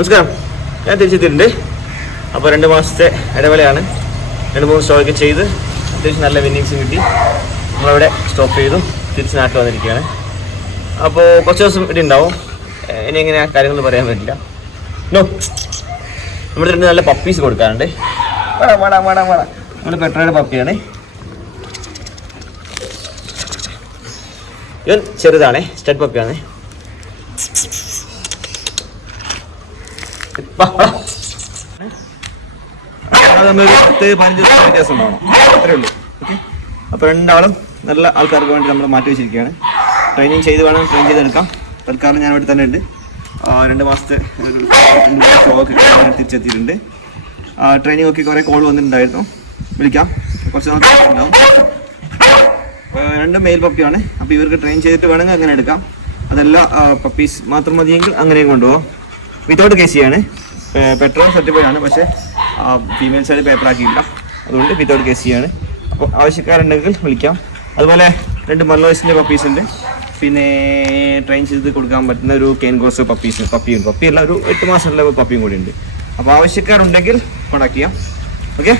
നമസ്കാരം, ഞാൻ തിരിച്ചെത്തിയിട്ടുണ്ട്. അപ്പോൾ 2 മാസത്തെ ഇടവേളയാണ്. 2-3 സ്റ്റോക്ക് ചെയ്ത് അത്യാവശ്യം നല്ല വിന്നിങ്സും കിട്ടി. നമ്മളവിടെ സ്റ്റോപ്പ് ചെയ്തു, തിരിച്ച് നാട്ടിൽ വന്നിരിക്കുകയാണ്. അപ്പോൾ കുറച്ച് ദിവസം ഇവിടെ ഉണ്ടാവും. ഇനി എങ്ങനെ കാര്യങ്ങൾ പറയാൻ പറ്റില്ല. നമ്മുടെ 2 നല്ല പപ്പീസ് കൊടുക്കാറുണ്ട്. നമ്മൾ പെട്രോയുടെ പപ്പിയാണ്. ഇവൻ ചെറുതാണേ, സ്റ്റഡ് പപ്പിയാണ്. നമ്മളൊരു 10-15 ദിവസം വ്യത്യാസം ഉണ്ടാവണം, അത്രേ ഉള്ളൂ. ഓക്കെ, അപ്പോൾ 2 ആളും നല്ല ആൾക്കാർക്ക് വേണ്ടി നമ്മൾ മാറ്റി വെച്ചിരിക്കുകയാണ്. ട്രെയിനിങ് ചെയ്ത് വേണം ട്രെയിൻ ചെയ്തെടുക്കാം. തൽക്കാലം ഞാൻ ഇവിടെ തന്നെ ഉണ്ട്. 2 മാസത്തെ സ്റ്റോക്ക് തിരിച്ചെത്തിയിട്ടുണ്ട്. ട്രെയിനിങ് ഒക്കെ കുറേ കോൾ വന്നിട്ടുണ്ടായിരുന്നു, വിളിക്കാം. കുറച്ച് നാൾ ഉണ്ടാവും. 2 മെയിൽ പപ്പിയാണ്. അപ്പോൾ ഇവർക്ക് ട്രെയിൻ ചെയ്തിട്ട് വേണമെങ്കിൽ അങ്ങനെ എടുക്കാം. അതല്ല പപ്പീസ് മാത്രം മതിയെങ്കിൽ അങ്ങനെയും കൊണ്ടുപോകാം. വിത്തൗട്ട് KC ആണ്. പെട്രോൾ സർട്ടിഫൈഡ് ആണ്, പക്ഷേ ഫീമെയിൽ സൈഡ് പേപ്പർ ആക്കിയില്ല. അതുകൊണ്ട് വിത്തൗട്ട് KC ആണ്. അപ്പോൾ ആവശ്യക്കാരുണ്ടെങ്കിൽ വിളിക്കാം. അതുപോലെ 2 മർലോയ്സിൻ്റെ പപ്പീസ് ഉണ്ട്. പിന്നെ ട്രെയിൻ ചെയ്ത് കൊടുക്കാൻ പറ്റുന്ന ഒരു കേൻഗോസ് പപ്പിയല്ല, ഒരു 8 മാസമുള്ള പപ്പിയും കൂടി ഉണ്ട്. അപ്പോൾ ആവശ്യക്കാരുണ്ടെങ്കിൽ കോൺടാക്ട് ചെയ്യാം. ഓക്കെ.